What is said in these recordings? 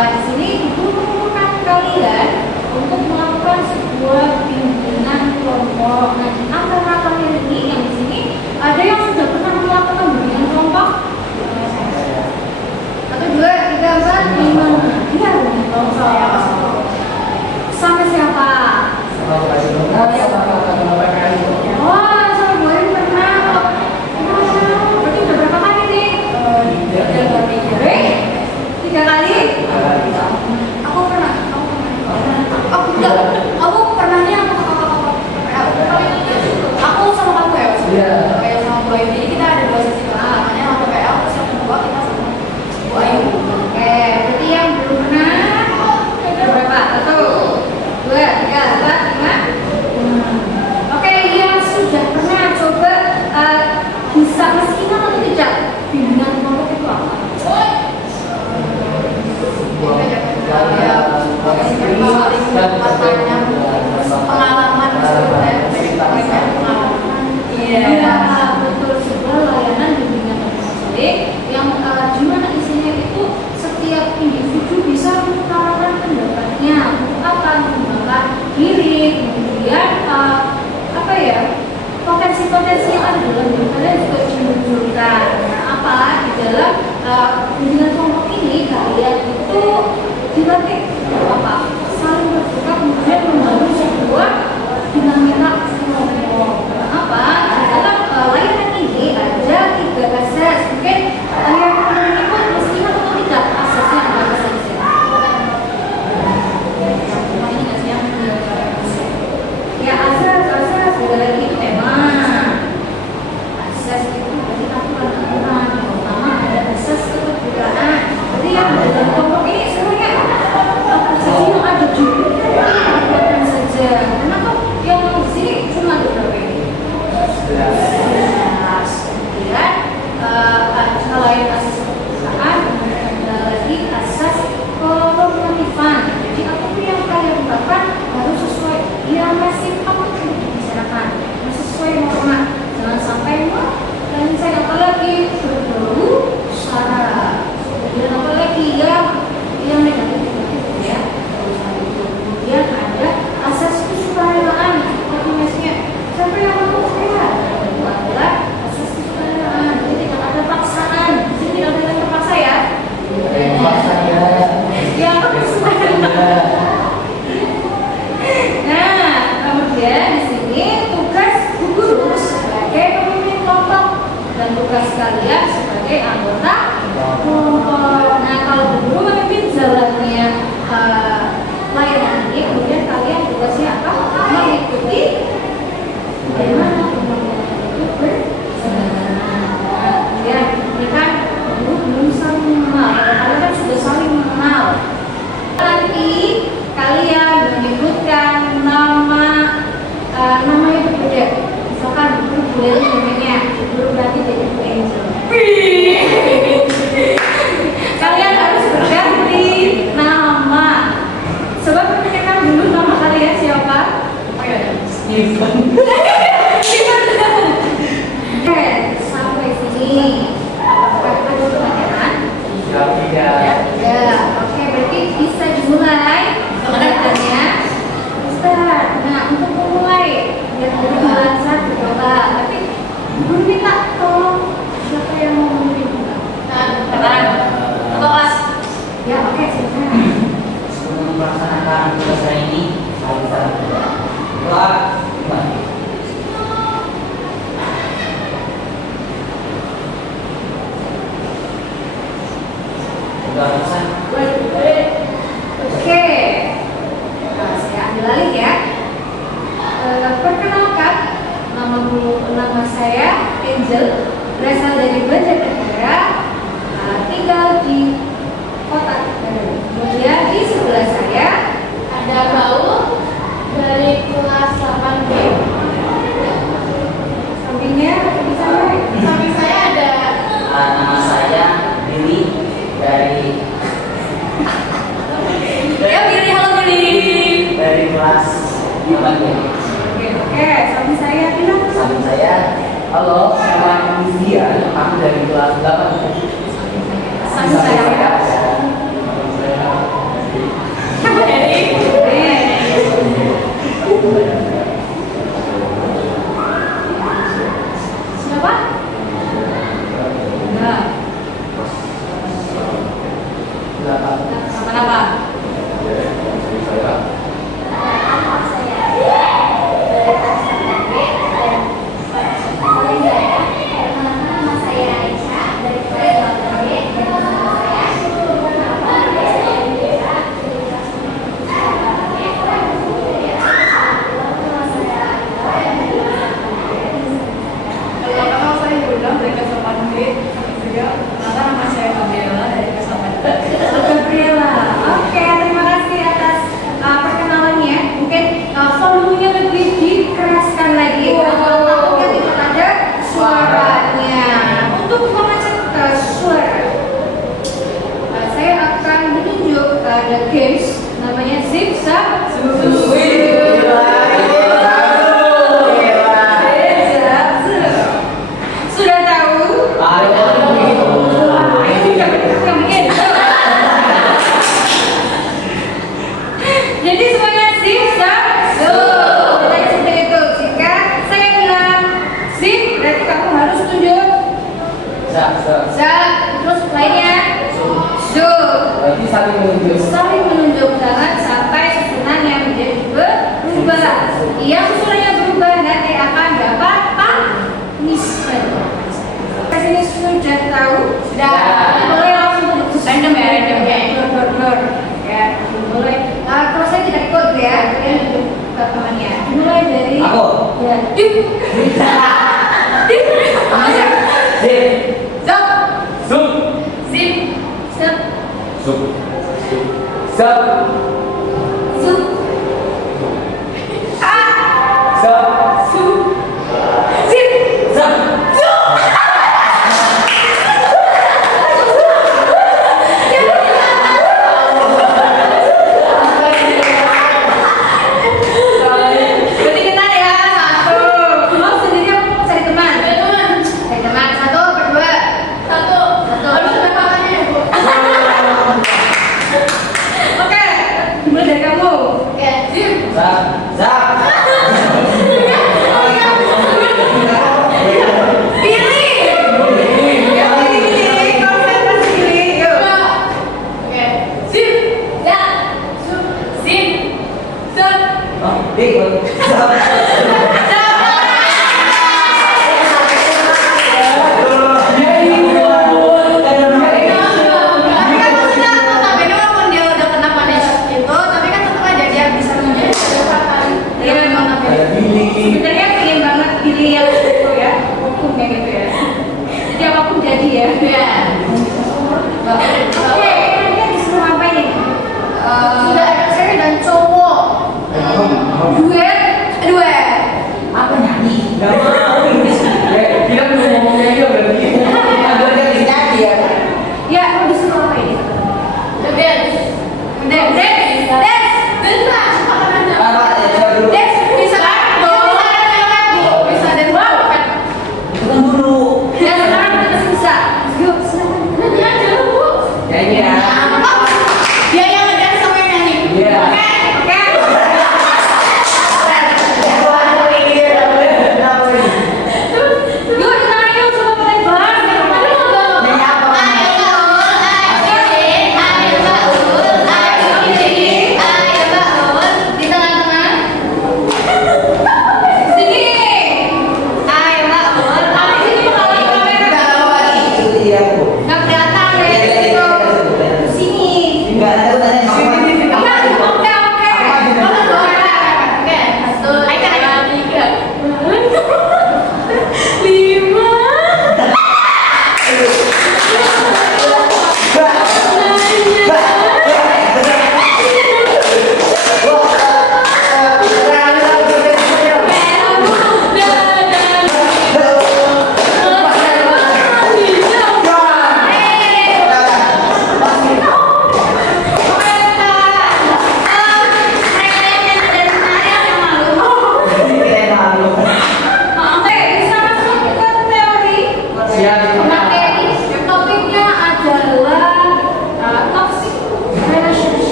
Di sini ibu mengumpulkan kalian untuk melakukan sebuah bimbingan kelompok. Nah, di antara kalian ini yang di sini ada yang sudah pernah melakukan bimbingan kelompok? Satu, dua, tiga, empat, lima. Iya, bimbingan kelompok. Sama siapa? Oh, sama Bu Erin pernah. Berarti udah berapa kali nih? 3 kali. Aku pernah. Aku enggak. Aku pernahnya aku sama kamu ya. Iya. Kayak sama Bu Ayu. Jadi kita ada 2 sesi lah. Makanya aku kayak aku sama Bu kita sama Bu Ayu. Oke, berarti yang belum pernah ada berapa? 1, 2, 3, 4, 5. Oke, yang sudah pernah coba bisa masih ingat atau tidak bimbingan kelompok itu apa? Pengalaman iya betul, sebuah layanan bimbingan konseling yang dimana isinya itu setiap individu bisa mengutarakan pendapatnya untuk apa, mengembangkan diri, kemudian apa ya, potensi-potensi yang ada dalam diri kalian juga dimunculkan. Nah, apa di dalam bimbingan kelompok ini kalian itu dilatih apa? Saling bertukar, kemudian membangun sebuah dinamika kelompok. Apa? Di dalam layanan ini ada 3 asas. Mungkin beralih ya. Perkenalkan, nama saya Angel, berasal dari Banjarnegara, tinggal di kota Tegal. Kemudian di sebelah saya Ada Bau dari kelas 8B. sampingnya bisa Samping saya ada Nama saya Billy dari ya Billy, halo Billy. dari kelas 8 ya. Oke, samping saya bilang Samping saya, halo, nama Livia, aku dari kelas 8. samping saya siapa? Enggak. Apa-apa? Pertama saya diundang dari kelas 8B. Juga nama saya Gabriela dari kelas 8B. Gabriela. Oke, terima kasih atas perkenalannya. Mungkin volumenya lebih dikeraskan lagi. Takutnya tidak ada suaranya. Untuk mengecek suara, saya akan menunjuk ada games namanya Zip Zap Zoo. Sudah tahu? Jadi semuanya zip zap zoo. Tadi seperti itu. Jika saya bilang zip, berarti kamu harus tunjuk zap. Terus lainnya zoo. Berarti saling menunjuk. Saling menunjuk, jangan sampai susunannya menjadi berubah. Yang susunannya berubah nanti akan dapat punishment. Kesini sudah tahu? Sudah. Boleh langsung tunjuk. Random ya, random ya. Blur. Ya, boleh. Kalau saya tidak ikut ya, kalian tunjuk ke temannya. Mulai dari Aku. ya. Apa sih? Zip. Zap. Zup. Zip. Zap. Zup. Zap. Zup. Zap. Zup. Zip. Zap. Berarti kita ya satu. Mau sendiri apa cari teman? Cari teman satu, berdua. Satu. Harus ada katanya ya, Bu. Oke, mulai dari kamu. Oke, Zip. Zap. Zap. Pilih. Konsentrasi pilih. Yuk. Oke. Zip. Zap. Zup. Zip. Zap. Oh, ikut. Zap. Tapi kan maksudnya notabene walaupun dia udah kena punishment gitu, tapi kan tetap aja dia bisa menjadi kesempatan. Iya, notabene. Ada Billy. Sebenarnya pengen banget pilih yang itu ya, hukumnya gitu ya. Jadi apapun jadi ya. Iya. Oke, kalian disuruh ngapain nih? Sudah ada cewek dan cowok. Duet.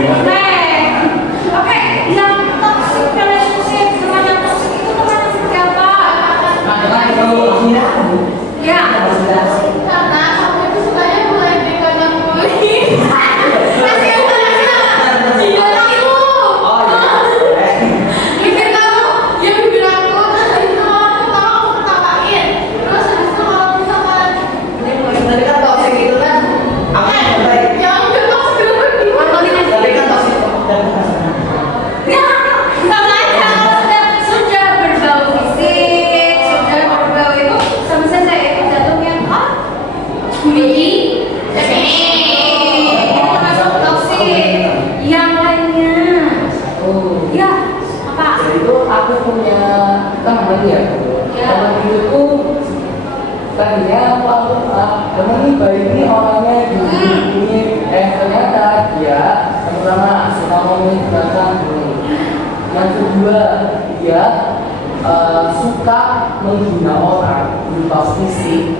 Oke, yang toxic relationship dengan yang toxic itu teman seperti apa? Ya. Karena kamu itu sukanya mulai dari kanan kulit. Masih ada dia itu. Bibir kamu, dia bibir aku, terus habis itu aku tahu aku ketawain. Terus habis itu kalau misalkan dia mulai dari kan toxic itu kan. Yang udah toxic itu kan Ya, sama aja kalau sudah berbau fisik, sudah berbau itu sama saja itu jatuhnya bullying. Itu termasuk toxic. Yang lainnya, ya apa? Jadi itu aku punya teman ya. Teman itu tadinya teman ini baik ini orangnya gini, ternyata dia yang pertama suka ngomongin belakang. Yang kedua dia suka menghina orang berupa fisik,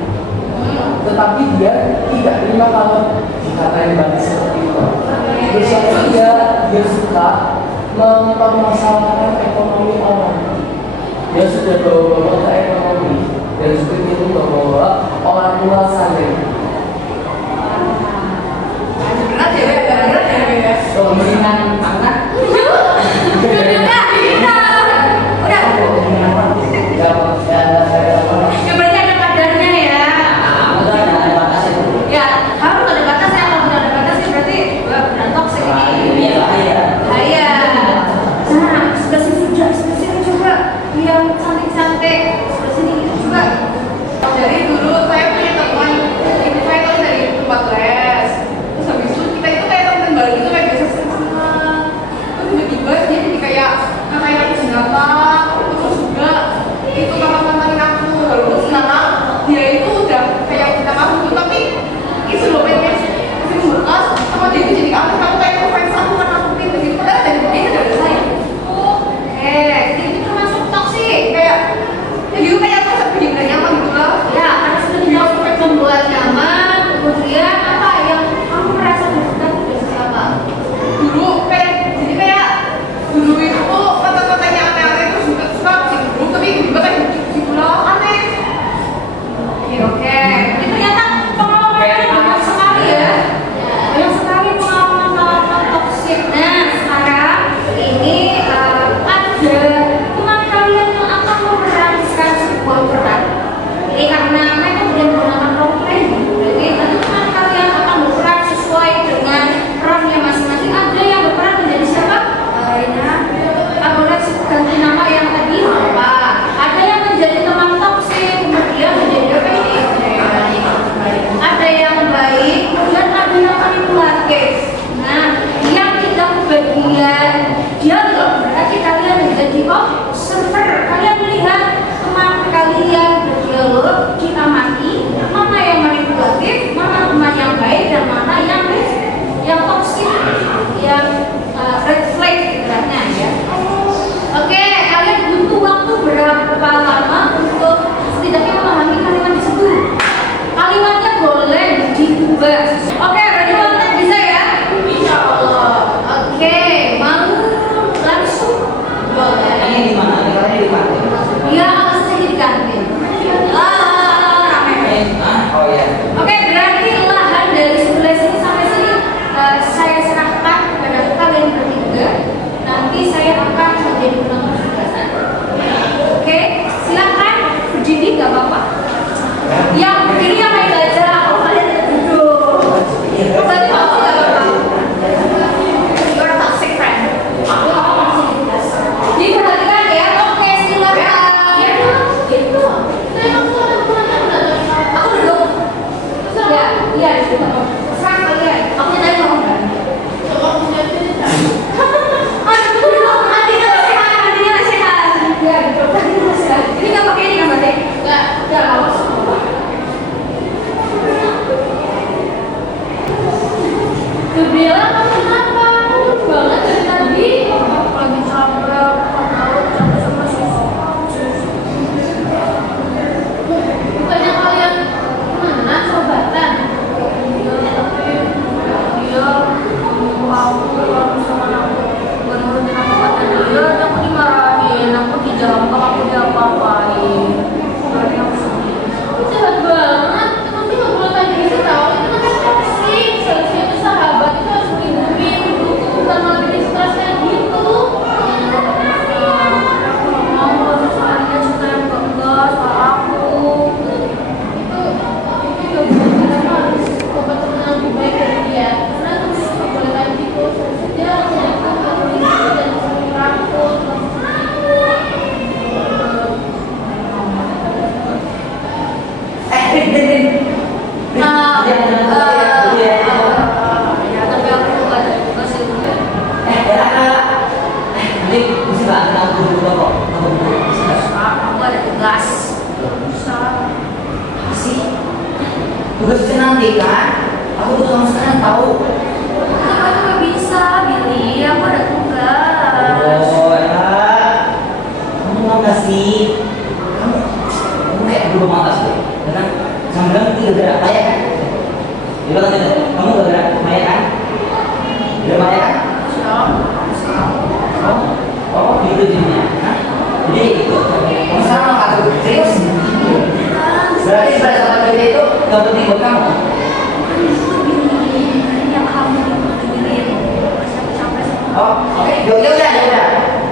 tetapi dia tidak terima kalau dikatain balik seperti itu. Terus yang ketiga dia suka mempermasalahkan ekonomi orang. Dia sudah bawa ke ekonomi dan juga itu bawa orang tua saya. berat ya. Kemudian anak Ya berarti ada kadarnya ya. Ya harus ada batasnya. Kalau tidak ada batasnya berarti benar toxic ini. Bahaya. Nah, sebelah sini juga yang cantik-cantik. Sebelah sini juga. Jadi dulu saya punya teman, itu saya tahu dari tempat les. Terus habis itu kita itu kayak teman baru itu kayak biasa senang. Terus tiba-tiba dia jadi kayak ngatain aku binatang. Terus juga itu kakak-kakakin aku. Lalu sekarang dia itu udah kayak kita aku tapi itu loh pengen kasih bekas sama dia itu jadi aku kayak ngefans aku karena aku pintar gitu. Padahal dari dia udah ada saya. Jadi itu termasuk toxic. Kayak ya gitu kayak aku sampai dia udah nyaman gitu lah. Ya, karena sudah tidak membuat nyaman. Kemudian apa yang kamu merasa dekat dengan siapa? Dulu kayak jadi kayak dulu itu kata-katanya aneh-aneh terus juga suka dulu tapi juga kayak gitu lah aneh. Oke. Ini ternyata pengalaman banyak sekali ya. Banyak sekali pengalaman toksik. Nah, sekarang ini ada teman kalian yang akan memerankan sebuah peran. Ini karena mereka sudah menggunakan role play. Jadi tentu teman kalian akan berperan sesuai dengan perannya masing-masing. Ada yang berperan menjadi siapa? Boleh ganti nama yang tadi apa? Ada yang menjadi teman toksik, kemudian menjadi apa ini? Ada yang baik, kemudian ada yang manipulatif. Nah, yang tidak kebagian dialog berarti kalian menjadi observer. Kalian melihat teman kalian berdialog, kita amati mana yang manipulatif, mana teman yang baik, dan mana yang toksik, yang red flag istilahnya ya. Oke, kalian butuh waktu berapa lama untuk setidaknya memahami kalimat tersebut? Kalimatnya boleh diubah. Oke, berarti kalian bisa ya? Insya Allah. Oke, mau langsung? Boleh. Iya, langsung di kantin. Ramai. Oke, berarti lahan dari sebelah sini sampai sini saya serahkan kepada kalian bertiga. Nanti saya akan menjadi penonton tugasan. Oke, silakan berdiri, nggak apa-apa. Yang berdiri yang main baca, kalau kalian duduk. Oh, gitu jadinya. Hah? Jadi itu sama aku serius. Berarti perasaan kita itu gak penting buat kamu. yang kamu pikirin sampai Oh, oke.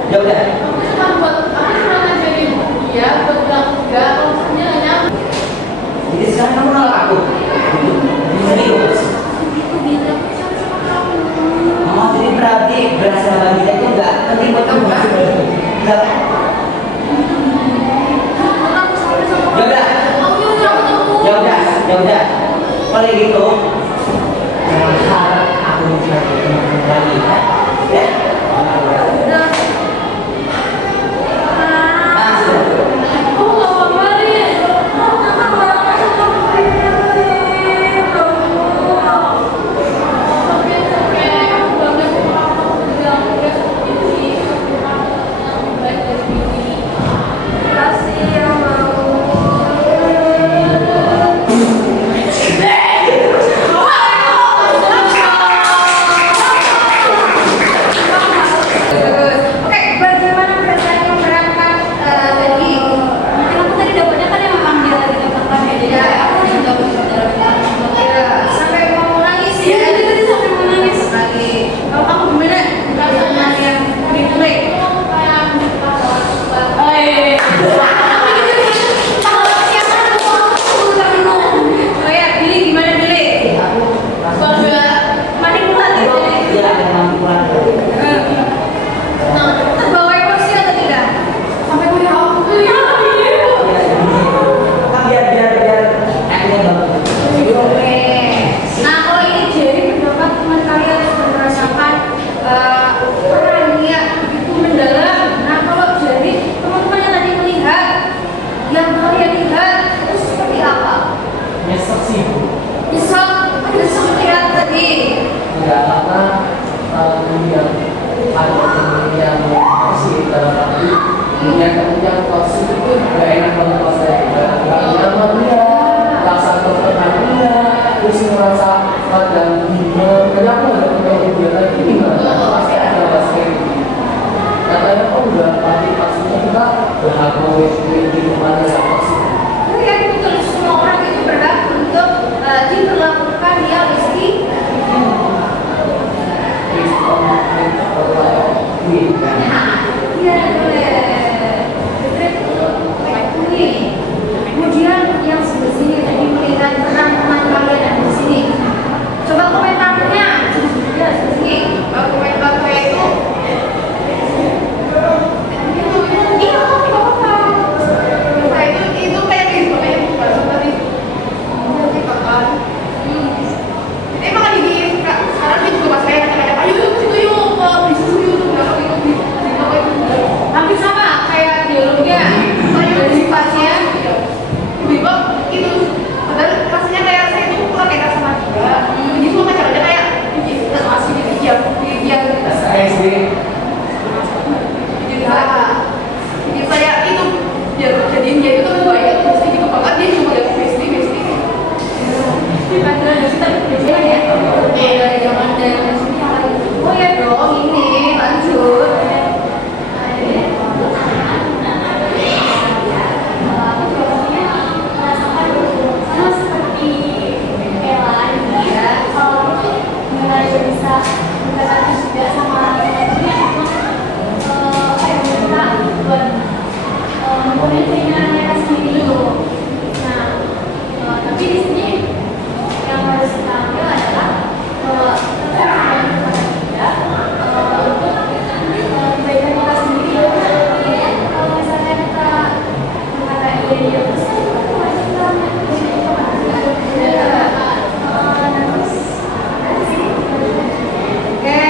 Ya udah. Cuma buat aku cuma ngajarin dia buat bilang enggak, kalau misalnya nggak nyambung. Jadi sekarang kamu nolak aku. Jadi serius. itu bilang sama kamu. Oh, jadi berarti berasa bagi kita itu nggak penting buat kamu kan? Enggak. Aku sampai sama Ya udah. kamu nyuruh ketemu. Ya udah. Kalau gitu, jangan harap aku tidak ketemu lagi ya. Ya. Udah. Ah, sudah. Aku nggak mau nih. Aku nggak mau kasih yang mau. Oke, bagaimana perasaannya berangkat tadi? Mungkin aku tadi dapatnya kan yang memang dia lagi dapatkan ya. Jadi aku juga sampai mau nangis ya. Jadi tadi sampai mau nangis lagi. Kalau kamu gimana? Perasaan yang dimulai? Oh iya. Oh ya, Billy gimana Billy? Kalau juga manipulatif jadi. Iya, memang kurang. Nah, terbawa emosi atau tidak? Sampai punya aku ya. Kan biar akhirnya bagus. Oke. Nah, kalau ini jadi pendapat teman kalian sudah merasakan peran dia begitu mendalam. Nah, kalau jadi teman-teman yang tadi melihat, yang kalian lihat itu seperti apa? Nyesek sih Bu. Bisa lihat tadi. Enggak, karena yang ada temen yang toksik dalam arti punya temen yang toksik itu gak enak banget pas saya gak nyaman dia, rasa tertekannya, terus ngerasa dan kayak aku gak punya hubungan lagi gimana? Pasti ada pas kayak gitu. Katanya kok udah pasti pastinya kita berhak di rumahnya yang toksik. Kalian betul semua orang itu berhak untuk diperlakukan yang istri. Iya boleh. Kemudian yang sebelah sini tadi melihat peran teman kalian ada di sini. Coba komentarnya. Ya sebelah sini. Komentar saya itu Iya, nggak apa-apa. saya itu kayak gitu kayak bahasa tadi kan. Jadi emang lagi di sekarang dia juga pas kayak ngajak ayo yuk ke situ yuk ke bisnis yuk berapa itu Hampir sama kayak dialognya. Dari sifatnya. tiba-tiba itu padahal rasanya kayak saya itu kurang enak sama dia. Jadi semua pacarnya kayak kita masih diam gitu. SD Jadi saya itu biar jadiin dia itu baik terus gitu banget dia cuma lihat bestie Ada kita biasanya ya. Dari zaman dari sini oh ya dong ini lanjut. Sama seperti Ella ya, kalau itu mulai bisa berkata juga sama teman-temannya kayak minta buat mempunyai keinginan mereka sendiri dulu. Nah, tapi di sini yang harus kita ambil adalah bahwa kita harus kepada kita untuk kebaikan kita sendiri. Jadi kalau misalnya kita berkata iya terus Oke,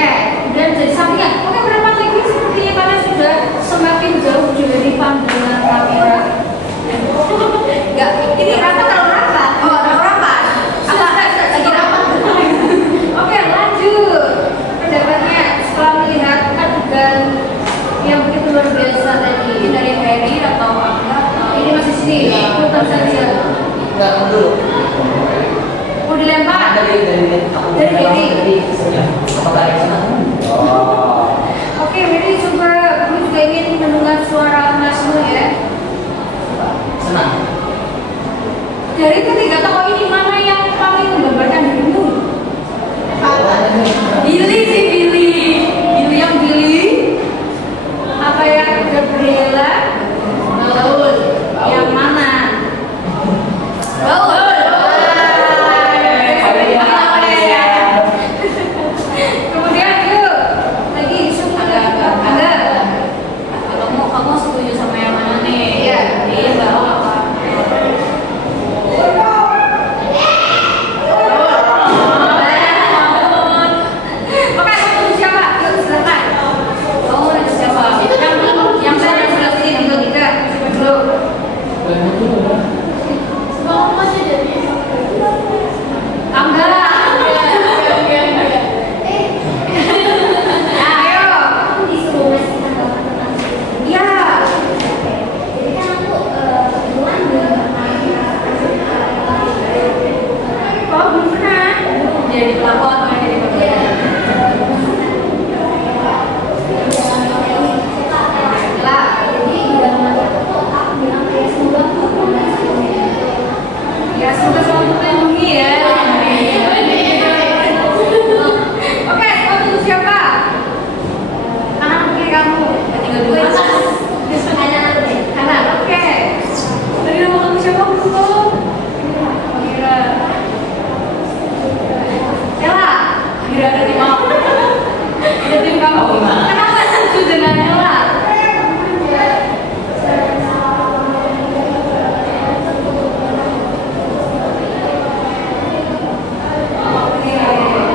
dan jadi sampingan. Oke, berapa lagi sepertinya kalian sudah semakin jauh dari pandangan kamera. Enggak, ini rapat atau rapat? Oh, atau rapat? Lagi rapat. Oke, lanjut. Pendapatnya setelah melihat adegan yang begitu luar biasa tadi dari Harry atau apa? Ini masih sini, ikutan saja. enggak dulu. Mau dilempar? Dari aku Dari Harry. apa tarik sana? Oh. Kamu gimana? Kenapa setuju dengan Ella?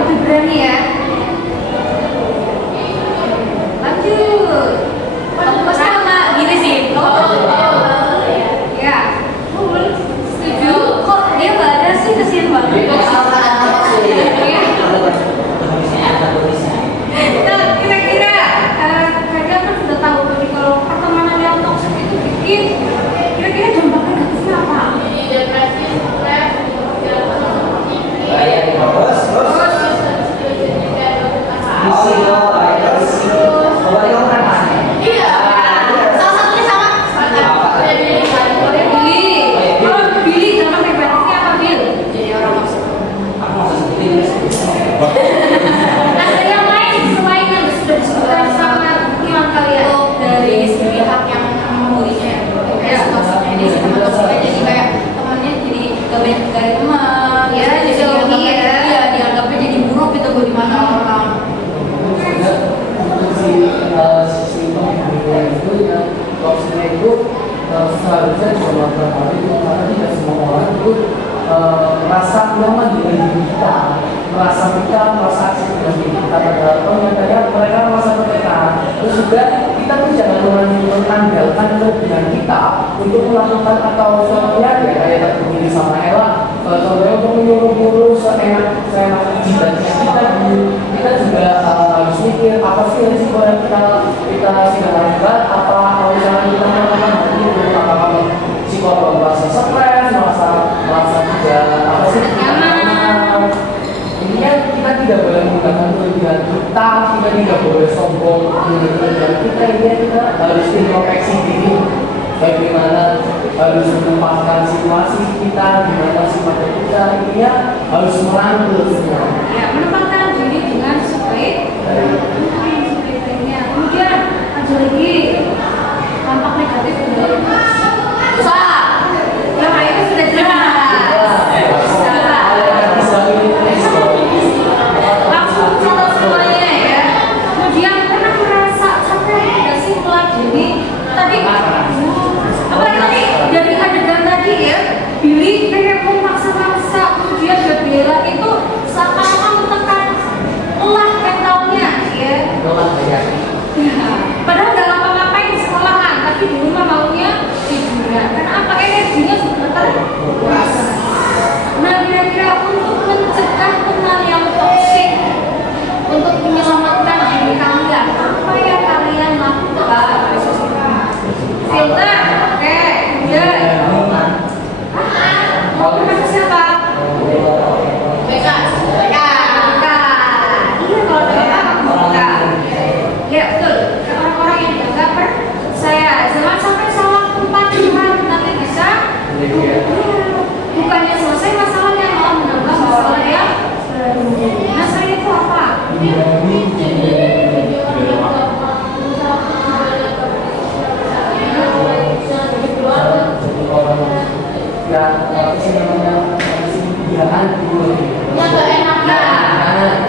Lebih berani ya. Lanjut. Fokus sama gini sih. Ya. Setuju. Kok dia nggak ada sih, kasihan banget. Nah, kira-kira kalian kan sudah tahu tadi kalau pertemanan yang toksik itu bikin kira-kira dampak negatifnya apa? Depresi, stres, Baik, terus. Oh iya, baik, terus. Coba kamu kan mana? iya, salah satunya sama. Billy. Kalau Billy dampak negatifnya apa, Bill? Jadi orang maksud. Aku mau sebutin. Ada yang lain selain yang sudah disebutkan sama teman kalian? Dari pihak yang membulinya ya, toksik ini sama toksiknya jadi kayak temannya jadi gak banyak dari teman Ya, jadi dianggapnya ya. iya, dianggapnya jadi buruk gitu buat di mata orang. Untuk sisi pembimbingan itu yang toksiknya itu seharusnya cuma berhari itu karena tidak semua orang itu merasa nyaman dengan diri kita, merasa asik dengan diri kita, padahal ternyata mereka merasa tertekan. Terus juga kita pun jangan mengandalkan kelebihan kita untuk melakukan atau semuanya ya kayak tadi begini sama Ella, contohnya untuk menyuruh-nyuruh seenak jidatnya kita juga harus mikir apa sih risiko yang kita sedang lakukan, apa kalau misalnya kita melakukan hal itu apakah si korban merasa stres, merasa juga apa sih nyaman. Intinya kita tidak boleh menggunakan kelebihan kita tidak boleh sombong dengan kelebihan kita harus introspeksi diri bagaimana harus menempatkan situasi kita, gimana sifat kita, intinya harus merangkul semua. Ya, menempatkan diri dengan sebaik-baiknya. Kemudian ada lagi dampak negatif dari usaha. Yang itu sudah jelas. Langsung contoh semuanya ya. Kemudian pernah merasa capek tidak sih pelajari tadi? Apalagi tadi dari adegan tadi ya, Billy pengen memaksa-maksa, kemudian Gabriela itu seakan-akan menekan lelah mentalnya ya. Padahal nggak ngapa-ngapain sekolahan, tapi di rumah maunya hiburan. Kenapa? Energinya sudah terkuras. Nah, kira-kira untuk mencegah teman yang toksik, untuk menyelamatkan diri kalian, apa yang kalian lakukan? Filter, oke. Kemudian mau ke siapa? BK. Iya, kalau ada buka. Ya betul. Orang-orang yang tidak percaya, jangan sampai salah tempat Tuhan nanti bisa. Bukannya selesai masalahnya, malah menambah masalah yang baru. Nah, saya itu apa? Ya gak enak kan?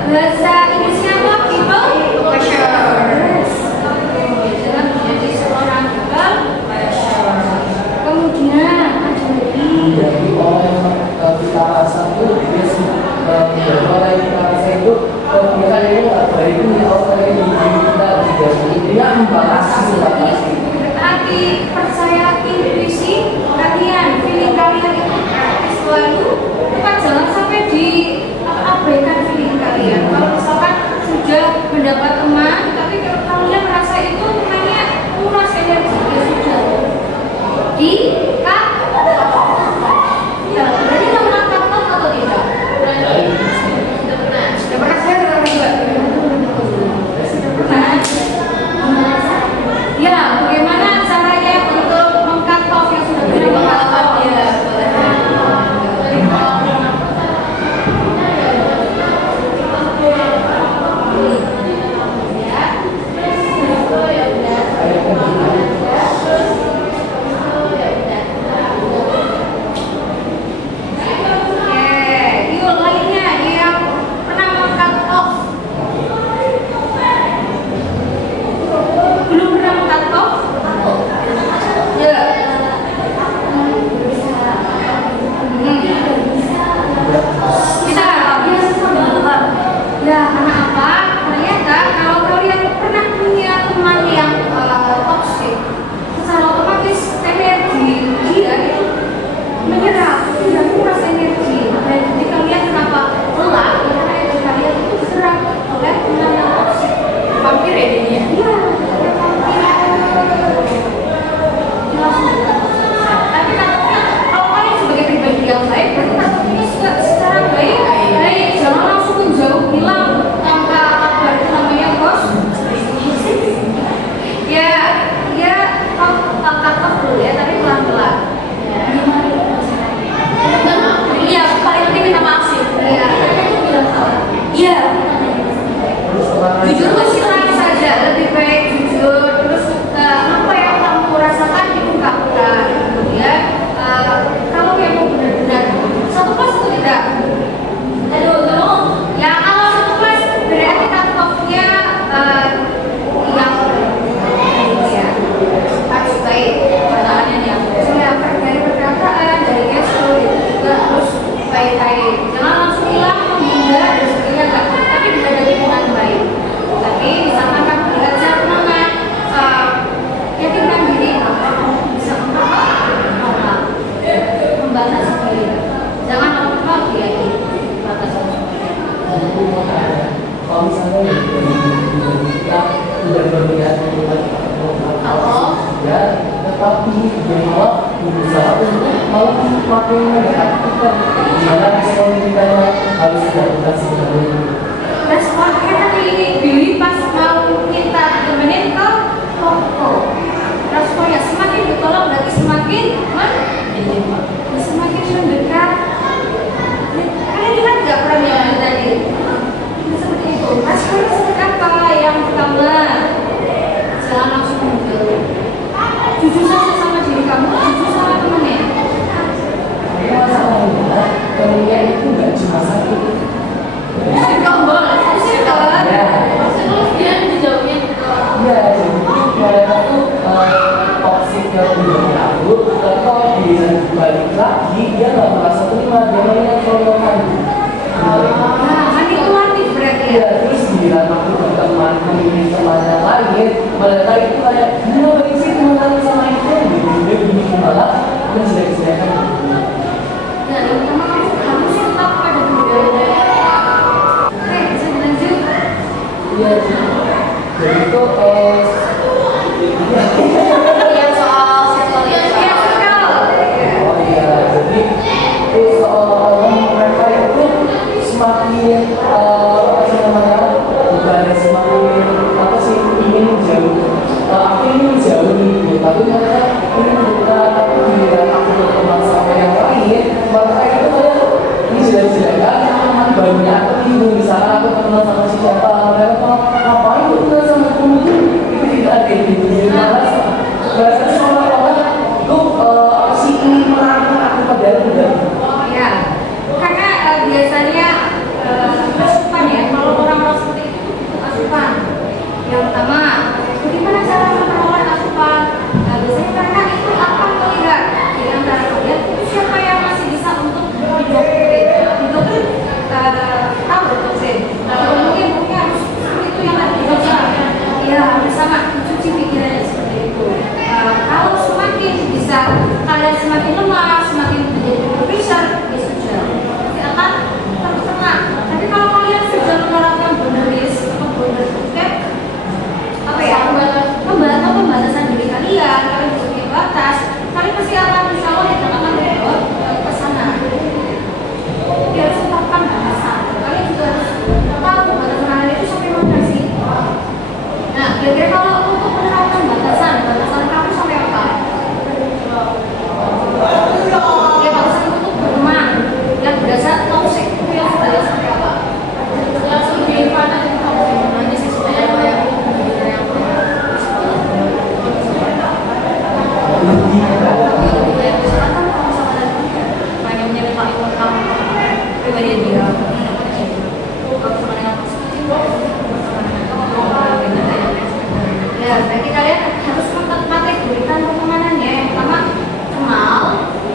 Bahasa Inggrisnya apa? People pleasure. Jangan menjadi seorang people pleasure. Kemudian ada lagi. Jadi orang yang kita rasa itu dia orang yang kita rasa itu kita ini baik itu ya Allah ini kita juga intinya membatasi. Berarti percaya intuisi kalian, feeling kalian itu praktis selalu. Bukan jangan sampai diabaikan feeling kalian. Kalau misalkan sudah mendapat teman, tapi kalau kalian merasa itu temannya kuras energi, ya sudah di cut. Berarti pernah cut off atau tidak? Sudah pernah saya dengar juga. Sudah pernah. Ya, bagaimana caranya untuk meng-cut off yang sudah pernah meng-cut off? Ya, ya. Iya, jadi mereka tuh toksiknya udah cabut, tapi kalau balik lagi dia nggak merasa terima, dia mainnya keroyokan. Nah, manipulatif berarti ya. Iya, terus gila waktu berteman memilih teman yang lain, mereka itu kayak gila banget sih teman sama itu, gitu. Dia bikin malah menjelek-jelekan. Dan yang pertama kamu harus tetap pada budaya. Oke, bisa dilanjut. Iya, jadi itu Yang soal seksualitas. oh iya, jadi itu seolah-olah mereka itu semakin apa namanya, bukan semakin apa sih, ingin menjauh, aku ingin menjauh nih, tapi mereka ingin buka, tapi bila aku berteman sama yang lain, mereka itu kayak ini jelek-jelekan teman barunya aku bingung, misalkan aku teman sama siapa, mereka mau ngapain tuh kenal sama kamu itu tidak ada gitu, jadi malas merasa seolah-olah lu apa sih ingin merangkul aku padahal enggak. Ya, karena biasanya asupan ya, kalau orang-orang seperti itu butuh asupan. Yang pertama, bagaimana cara memperoleh asupan? Nah, biasanya karena itu akan melihat di antara kalian siapa yang masih bisa untuk didoktrin. Didoktrin tahu doktrin. Mungkin harus seperti itu yang tadi didoktrin. Ya, harus sama dicuci pikirannya seperti itu. Kalau semakin bisa kalian semakin lemah, semakin menjadi pressure, ya sudah, nanti akan terkena. Tapi kalau kalian sudah menerapkan boundaries atau boundary apa ya, pembatasan diri kalian bisa punya batas, kalian pasti akan insya Allah ya akan berbuat ke sana. Jadi harus tetapkan batasan. Kalian juga harus tahu batasan kalian itu sampai mana sih. Nah, kira-kira kalau untuk menerapkan batasan kamu sampai apa? Ya batasan untuk berteman yang berasa toxic itu yang sudah sampai apa? Langsung di mana itu toxic? Nanti sih sebenarnya kayak ya, berarti kalian harus mengkategorikan pertemanannya. Yang pertama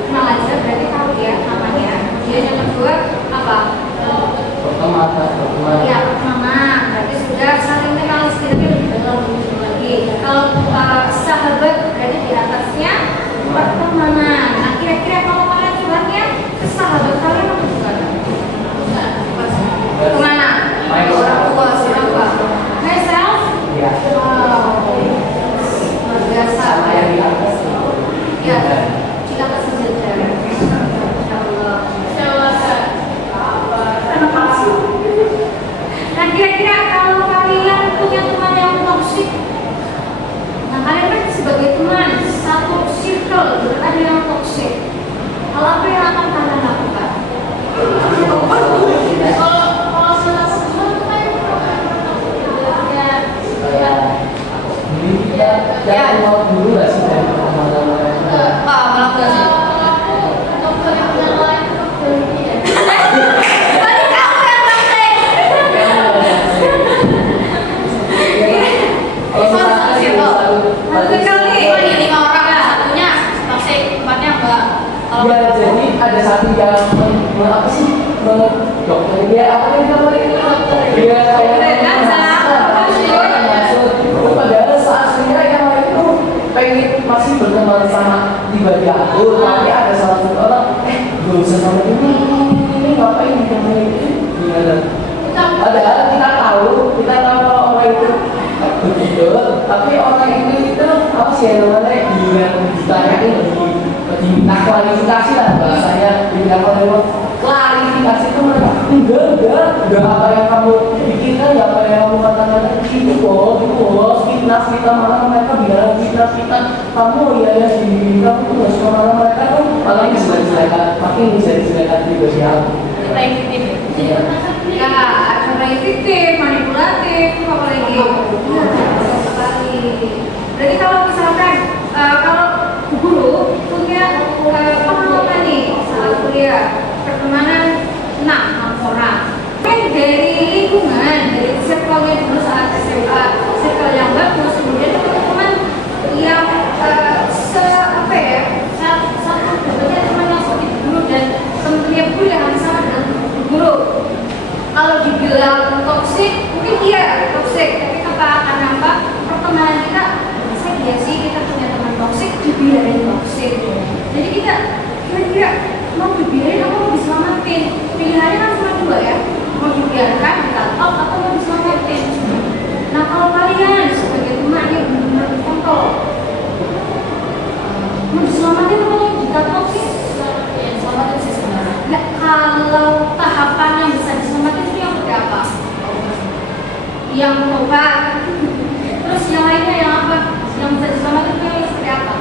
kenal aja, berarti tahu ya namanya. Kemudian yang kedua apa? Pertemanan. Ya, pertemanan. Berarti sudah saling kenal setidaknya lebih dalam lebih lagi. Kalau sahabat berarti di atasnya pertemanan. Nah, kira-kira kalau kalian curhatnya ke sahabat kalian apa bukan? Kemana? Orang tua siapa? Myself? Iya. Wow, luar biasa. Sama yang di atas. Ya, kita kasih saja. Insya Allah. Terima kasih. Nah, kira-kira kalau kalian punya teman yang toksik, nah kalian kan sebagai teman satu circle ada yang toksik, hal apa yang akan kalian lakukan? Kalau salah satu kayak Jadi kita jangan mau dulu nggak sih dari pertemanan mereka. Melakukan sih. Ya, jadi ada satu yang apa sih dokter dia apa yang namanya dia kayak maksud padahal seaslinya yang lain itu pengen masih berteman sama pribadi aku, tapi ada salah satu orang gak usah sama ini ngapain temen ini gimana? Padahal kita tahu kalau orang itu begitu, tapi orang itu apa sih namanya dengan ditanyain diminta klarifikasi lah bahasanya, diminta klarifikasi itu mereka enggak apa yang kamu pikirkan, enggak apa yang kamu katakan itu bos fitnah kita malah mereka bilang fitnah kamu ya di kamu tuh nggak suka malah mereka tuh malah menjelek-jelekan makin menjelek-jelekan pribadi aku. Kita ikutin ya. ya, cara fiktif, manipulatif, apa lagi? Ya, sekali. Berarti kalau misalkan kalau guru punya pengalaman nih saat kuliah pertemanan 6 orang, kan dari lingkungan, dari circle-nya dulu saat SMA, circle yang bagus, Jadi kita kira-kira mau dibiarin atau mau diselamatin? Pilihannya kan cuma dua ya, mau dibiarkan, ditangkap atau mau diselamatin. Nah kalau kalian sebagai teman yang benar-benar kontol, mau diselamatin atau mau ditangkap sih? Ya diselamatin sih sebenarnya. Nah, kalau tahapan yang bisa diselamatin itu yang seperti apa? Yang obat. Terus yang lainnya yang apa? Yang bisa diselamatkan itu yang seperti apa?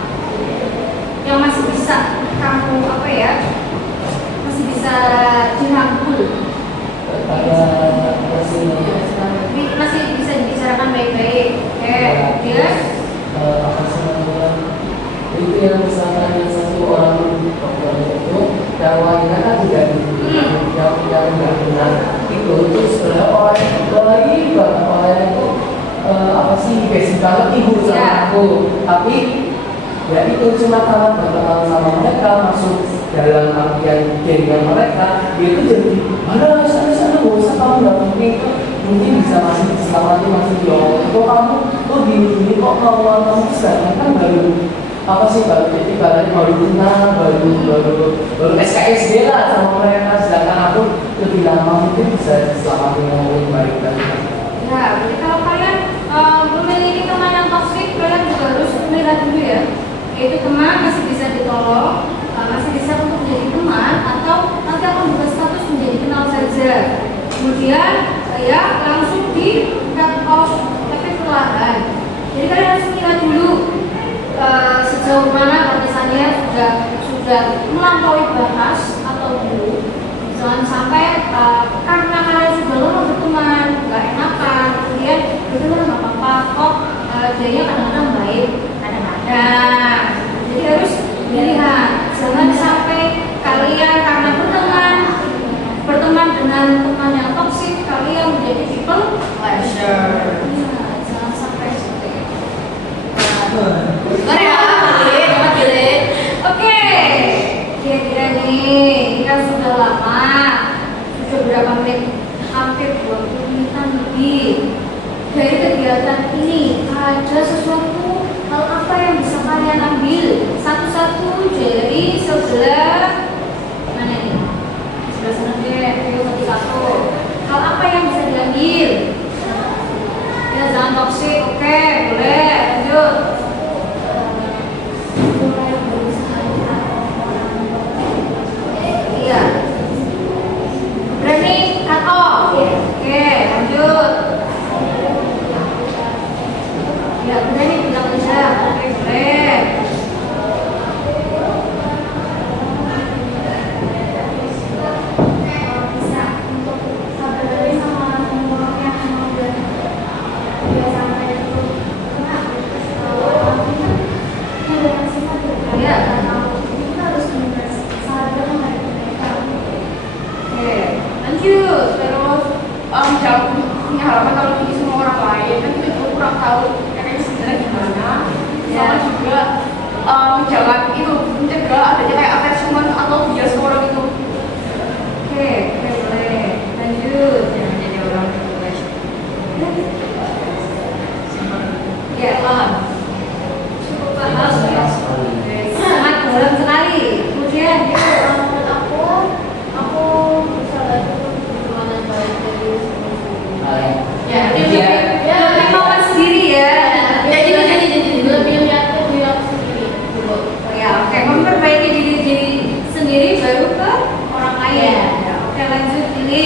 Yang masih bisa kamu apa ya? Masih bisa dirangkul. Masih bisa dibicarakan baik-baik. Oke, dia apa sih namanya? Itu yang misalkan yang satu orang itu dakwahnya kan tidak yang nggak benar itu sebenarnya orang lagi banget orang itu apa sih basic banget ibu sama aku, tapi ya itu cuma karena berteman sama mereka masuk dalam artian gengnya mereka, itu jadi mana sana nggak usah, kamu nggak mungkin bisa masih selama masih diomong kok kamu tuh di kok kamu sekarang kan baru apa sih baru jadi baru kenal baru SKSD lah sama mereka, sedangkan aku lebih lama mungkin bisa selamatin ngomongin baik tadi. Ya, jadi kalau kalian memiliki teman yang toksik, kalian juga harus melihat dulu ya, yaitu teman masih bisa ditolong, masih bisa untuk menjadi teman, atau nanti akan berubah status menjadi kenal saja. Kemudian ya langsung di cut off, tapi perlahan. Jadi kalian harus melihat dulu sejauh mana batasannya sudah melampaui batas atau belum. Jangan sampai karena kalian sudah lama berteman, nggak enakan, kemudian betul nggak apa-apa kok, dia kadang-kadang baik, kadang-kadang. Jadi harus dilihat, jangan sampai kalian karena berteman dengan teman yang toksik, kalian menjadi people pleasure. Jangan sampai seperti itu. Benar ya, Gilit. Oke, kira-kira nih, kita sudah lama, sudah berapa menit? Hampir 20 menitan lebih. Dari kegiatan ini, ada sesuatu hal apa yang bisa kalian ambil? Satu-satu dari sebelah mana nih? Sebelah sana deh, satu. Hal apa yang bisa diambil? Ya, jangan toksik, oke, boleh, lanjut. Iya. Berani cut off. Oke, lanjut. Ya, berani bilang aja. Oke, boleh. Bisa untuk sabar sama orang yang memang udah sampai itu dengan sifat Ya. kita harus benar sabar sama mereka. Oke, lanjut. Terus jangan punya harapan kalau ini semua orang lain, kan kita juga kurang tahu mereka sebenarnya gimana. Sama juga jangan itu mencegah adanya kayak attachment atau bias ke orang itu. Oke, boleh. Lanjut. Jangan jadi orang yang ya, paham. Cukup paham ya. Sangat dalam sekali. Kemudian Menurut aku bisa belajar gimana baik dari ya, Iya. kemauan sendiri ya. jadi lebih lihat diri aku sendiri dulu. Ya, oke, memperbaiki diri sendiri baru ke orang lain. Ya, oke, lanjut ini.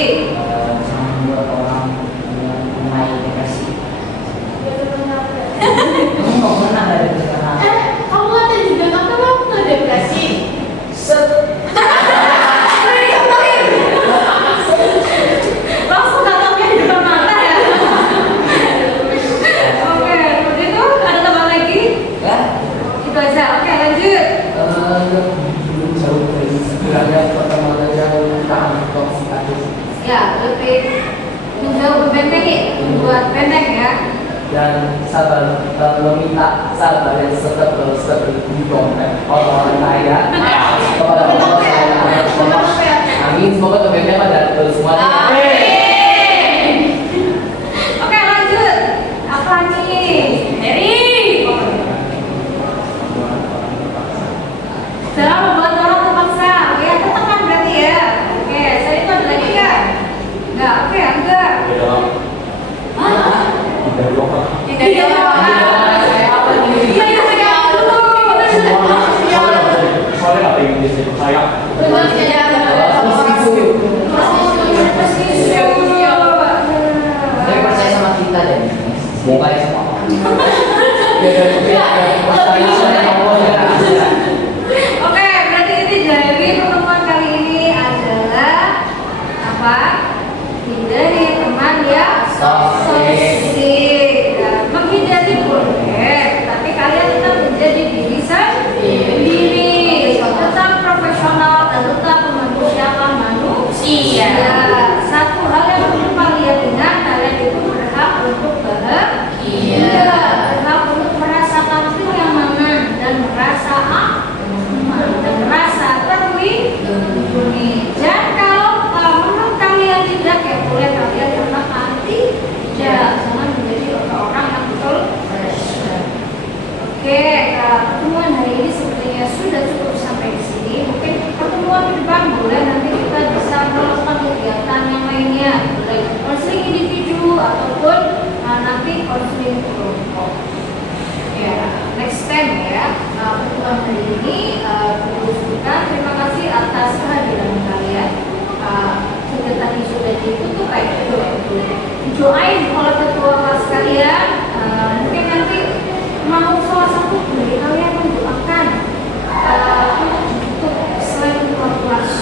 Jangan membuat orang mengenai depresi. Kamu mau menang dari sekarang? Kamu ada juga kamu nggak depresi? Langsung tatapnya di depan mata ya. Oke, kemudian itu ada tambah lagi? Ya? Itu aja. Oke, lanjut. Belum jauh dari sebenarnya pertemanan yang tahan toksik tadi. Ya, lebih menjauh benteng, membuat benteng ya. Dan sabar meminta sabar yang tetap seperti dompet orang kaya kepada orang kaya. Amin, semoga dompetnya pada semuanya. Oke, lanjut. Apa nih? Heri. Dalam Oke, berarti ini dari pertemuan kali ini adalah apa? Hindari teman yang toksik. Nah, menghindari boleh, tapi kalian tetap menjadi diri sendiri, tetap profesional dan tetap memanusiakan manusia. Satu hal yang perlu kalian ingat, kalian itu berhak untuk bahagia, berhak untuk merasakan kenyamanan dan merasa aman dan merasa terlindungi. Dan kalau menurut kalian tidak, ya boleh kalian katakan tidak. Jangan menjadi orang yang betul. Oke, pertemuan hari ini sepertinya sudah cukup sampai di sini. Mungkin pertemuan ke depan boleh nanti kita bisa melakukan kegiatan yang lainnya, baik konseling individu ataupun nanti konseling kelompok. Ya, next time ya. Pertemuan hari ini bersyukur. Terima kasih atas kehadiran kalian. Sudah tadi sudah ditutup kayak gitu, didoain oleh ketua kelas kalian. Mungkin nanti mau salah satu dari kalian mendoakan untuk selain ketua kelas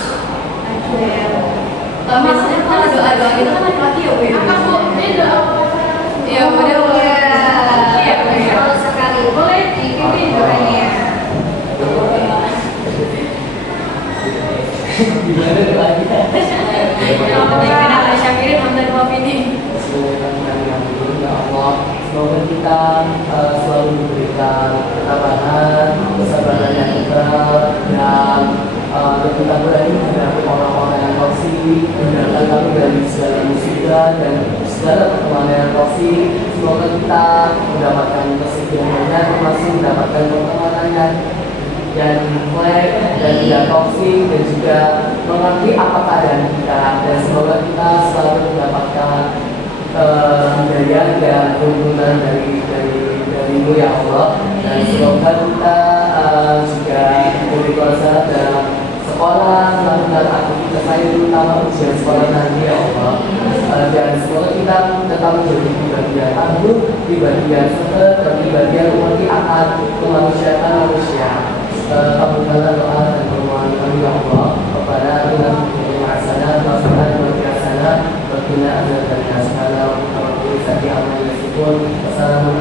ada. Biasanya kalau doa-doa itu kan laki-laki ya, Bu. Apa Bu? Ini doa. Ya, udah. Iya, kalau sekali boleh dipimpin doanya. Gimana lagi? Yang penting ada Syafirin nonton ini. Bismillahirrahmanirrahim. Ya Allah, semoga kita selalu diberikan ketabahan, kesabaran yang kekal, dan kita berani menghadapi orang-orang yang toksik, menjauhkan kami dari segala musibah dan segala pertemanan yang toksik. Semoga kita mendapatkan kesehatan, termasuk mendapatkan pertemanan yang baik dan tidak toksik, dan juga mengerti apa keadaan kita, dan semoga kita selalu mendapatkan hidayah dan tuntunan darimu ya Allah, dan semoga kita juga diberi kuasa dalam sekolah, melakukan aktivitas lain, terutama ujian sekolah nanti ya Allah, dan semoga kita tetap menjadi pribadi yang tangguh, pribadi yang sabar, dan pribadi yang mengerti akan kemanusiaan manusia. Kabulkanlah doa dan permohonan kami ya Allah kepada Tuhan yang Maha Esa, Wassalamualaikum warahmatullahi wabarakatuh.